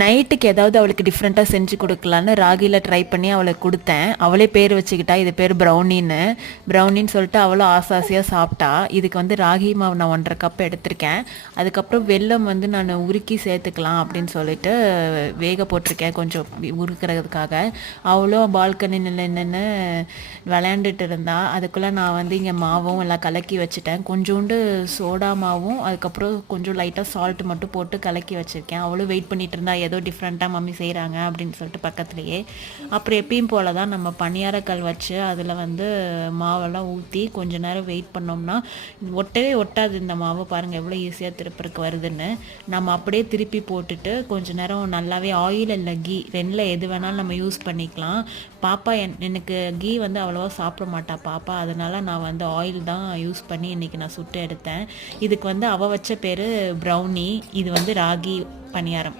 நைட்டுக்கு ஏதாவது அவளுக்கு டிஃப்ரெண்ட்டாக செஞ்சு கொடுக்கலான்னு ராகியில் ட்ரை பண்ணி அவளுக்கு கொடுத்தேன். அவளே பேர் வச்சுக்கிட்டா, இது பேர் ப்ரௌனின்னு சொல்லிட்டு அவளும் ஆசாசியாக சாப்பிட்டா. இதுக்கு வந்து ராகி மாவு நான் 1.5 கப் எடுத்திருக்கேன். அதுக்கப்புறம் வெல்லம் வந்து நான் உருக்கி சேர்த்துக்கலாம் அப்படின்னு சொல்லிட்டு வேக போட்டிருக்கேன் கொஞ்சம் உருக்கிறதுக்காக. அவளும் பால்கனியில் நின்று விளையாண்டுட்டு இருந்தா. அதுக்குள்ளே நான் வந்து இங்கே மாவும் எல்லாம் கலக்கி வச்சுட்டேன். கொஞ்சோண்டு சோடா மாவும் அதுக்கப்புறம் கொஞ்சம் லைட்டாக சால்ட் மட்டும் போட்டு கலக்கி வச்சுருக்கேன். அவளும் வெயிட் பண்ணிட்டு இருந்தா, ஏதோ டிஃப்ரெண்ட்டாக மம்மி செய்கிறாங்க அப்படின்னு சொல்லிட்டு பக்கத்துலேயே. அப்புறம் எப்பயும் போல தான் நம்ம பணியாரக்கல் வச்சு அதில் வந்து மாவெல்லாம் ஊற்றி கொஞ்ச நேரம் வெயிட் பண்ணோம்னா ஒட்டவே ஒட்டாது. இந்த மாவு பாருங்கள் எவ்வளோ ஈஸியாக திருப்பறக்கு வருதுன்னு. நம்ம அப்படியே திருப்பி போட்டுட்டு கொஞ்ச நேரம் நல்லாவே ஆயில் இல்லை கீ ரெண்டில் எது வேணாலும் நம்ம யூஸ் பண்ணிக்கலாம். பாப்பா எனக்கு கீ வந்து அவ்வளோவா சாப்பிட மாட்டா பாப்பா, அதனால் நான் வந்து ஆயில் தான் யூஸ் பண்ணி இன்றைக்கி நான் சுட்டு எடுத்தேன். இதுக்கு வந்து அவள் வச்ச பேர் ப்ரௌனி, இது வந்து ராகி பணியாரம்.